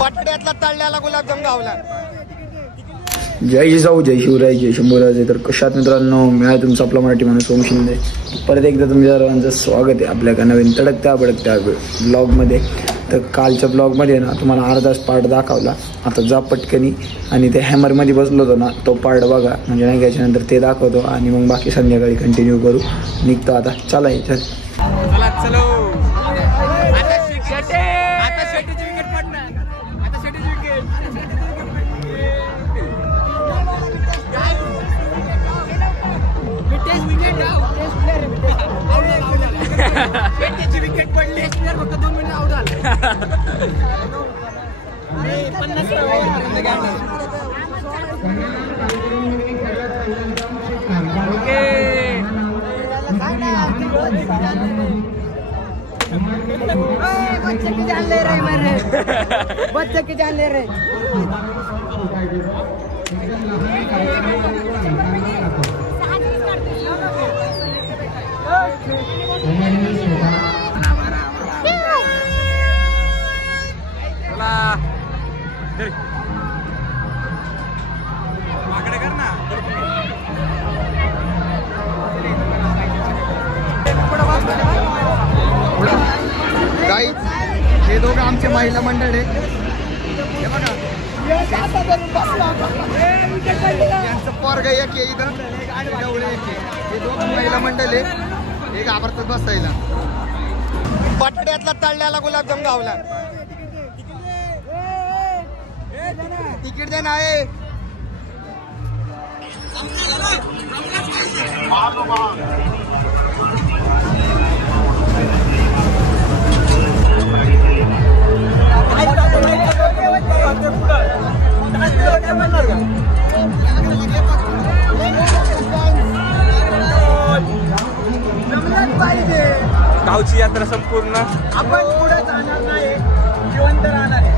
पटड्यातला तळल्याला गुलाबजाम गावला। जय जिजाऊ, जय शिवराय, जय शंभूराजे। तर कशात मित्रांनो, मी आहे तुमचा आपला मराठी माणूस ओम शिंदे। परत एकदा तुमच्या सर्वांचं स्वागत आहे आपल्या एका नवीन तडकत्या बडकत्या ब्लॉगमध्ये। तर कालच्या ब्लॉगमध्ये ना तुम्हाला अर्धाच पार्ट दाखवला, आता जा पटकनी आणि ते हॅमरमध्ये बसलो होतो ना तो पार्ट बघा, म्हणजे नाही घ्यायच्यानंतर ते दाखवतो आणि मग बाकी संध्याकाळी कंटिन्यू करू। निघतो आता, चला चल चला चलो। आता शेटीची विकेट पडणार, आता शेटीची विकेट। शेटीची विकेट पडली, फक्त 2 मिनिट आउट झाला। 50 बच्चे की जान ले रहे मेरे, बच्चे की जान ले रहे। माकडे कर ना। गाईज, हे दोघं आमचे महिला मंडळ आहे। हे बघा, यांचं पोरग एक आहे इथं, डवळे एक आहे। हे दोघं महिला मंडळ आहे, हे घाबरतात बसायला। पटड्यातला तळल्याला गुलाबजाम गावला। तिकीट दे ना आहे। गावची यात्रा संपूर्ण, आपण पुढे जाणार नाही, जिवंत राहणार आहे।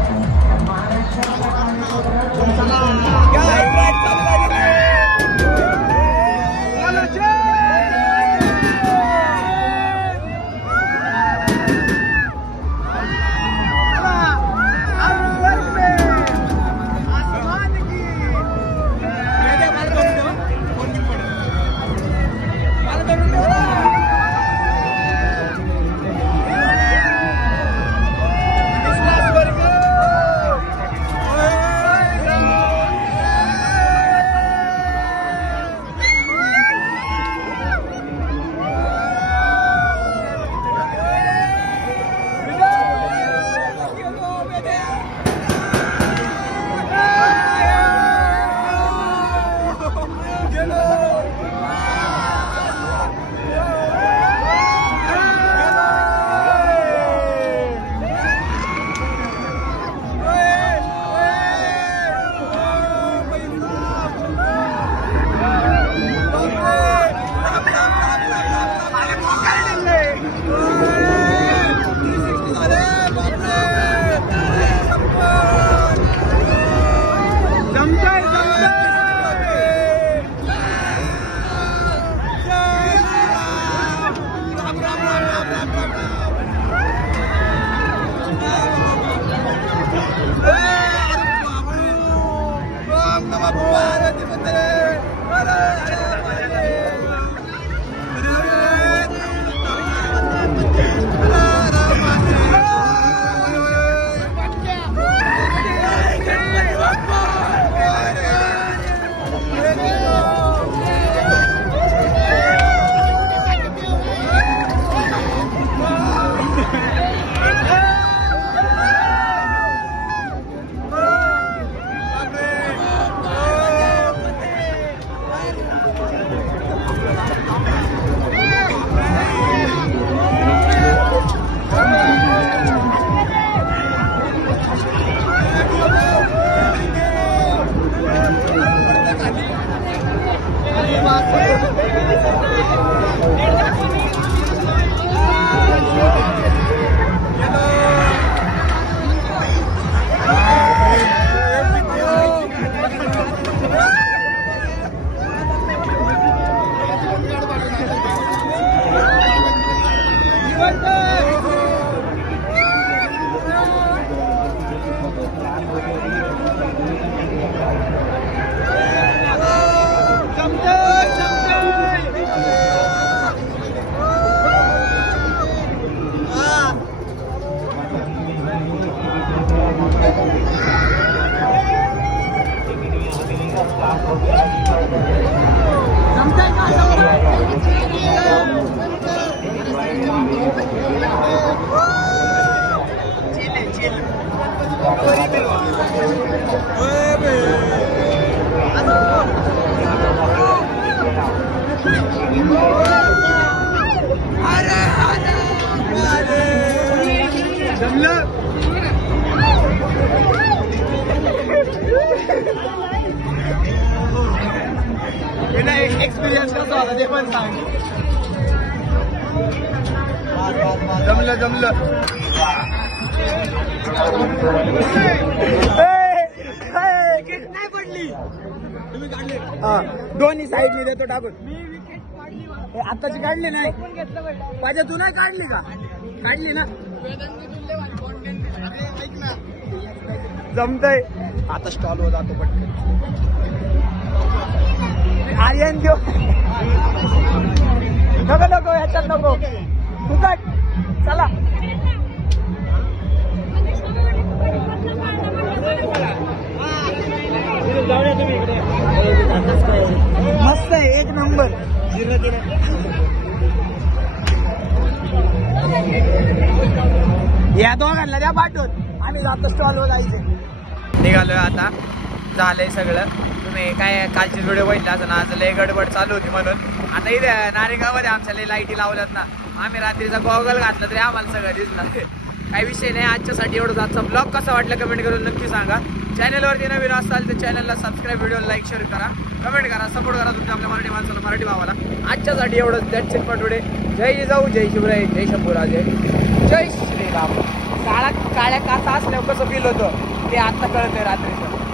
एक्सपिरियन्स कसा होता ते पण सांग. जमलं जमलं. नाही पडली. तुम्ही काढले दोन्ही साईडने देतो टाकून. आताची काढली नाही पाहिजे. तू नाही काढली का? काढली ना. जमतय. आता स्टॉल वर जातो पटकन. आर्यन देऊ नको नको ह्याच्यात नको. फुकट चला. मस्त आहे एक नंबर. या दोघांना द्या पाठवून. आम्ही जातो स्टॉलवर जायचे. निघालोय आता. झालंय सगळं. तुम्ही काय कालची व्हिडिओ बघितला असं ना. आज लय गडबड चालू होती म्हणून. आता इथे नारेगावमध्ये आमच्या लय लाईटी लावल्यात ना. आम्ही रात्रीचा गॉगल घातला तरी आम्हाला सगळं दिसणार. काही विषय नाही. आजच्यासाठी एवढंच. आजचा ब्लॉग कसा वाटला कमेंट करून नक्की सांगा. चॅनलवरती नवीन असाल तर चॅनलला सबस्क्राईब, व्हिडिओ लाईक शेअर करा, कमेंट करा, सपोर्ट करा तुमच्या आपल्या मराठी माणसाला, मराठी भावाला. आजच्यासाठी एवढंच. That's it for today. जय जिजाऊ, जय शिवराय, जय शंभूराजे, जय श्रीराम. काळ्या कासा असल्यावर कसं फील होतं ते आता कळतंय रात्रीचं.